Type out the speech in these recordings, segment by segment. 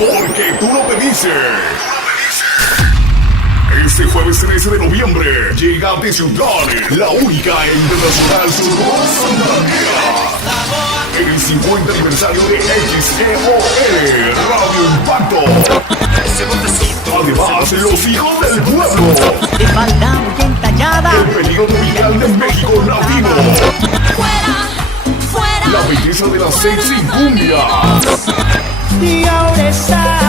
porque tú lo pediste. Este jueves 13 de noviembre llega a Ciudad, la única e internacional Sonora Santanera. En el 50 aniversario de XEOL Radio Impacto. Además, los hijos del pueblo. De falda muy entallada. El peligro tropical de México latino. Fuera. La belleza de la sexy cumbia. Y ahora está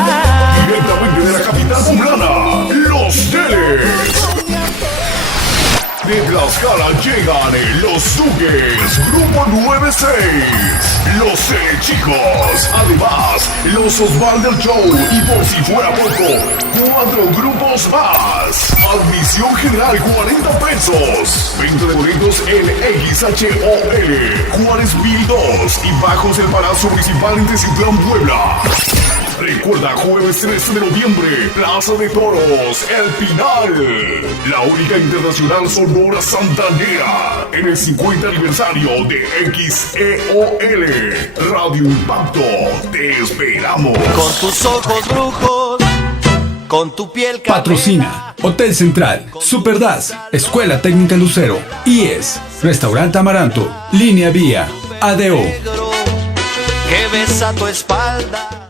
Directamente de la capital poblana, Los Teles. De Tlaxcala llegan los Zugues, Grupo 96, los Chicos, además los Osvaldo Show y por si fuera poco, 4 grupos más. Admisión general 40 pesos, 20 de boletos en XHOL, Juárez 1002 y bajos el Palacio Municipal en Teciutlán, Puebla. Recuerda, jueves 13 de noviembre, Plaza de Toros, El Pinal. La única internacional Sonora Santanera. En el 50 aniversario de XEOL Radio Impacto. Te esperamos. Con tus ojos brujos, con tu piel canela. Patrocina Hotel Central, Superdas, Escuela Técnica Lucero, IES, Restaurante Amaranto, Línea Vía, ADO. Que besa tu espalda.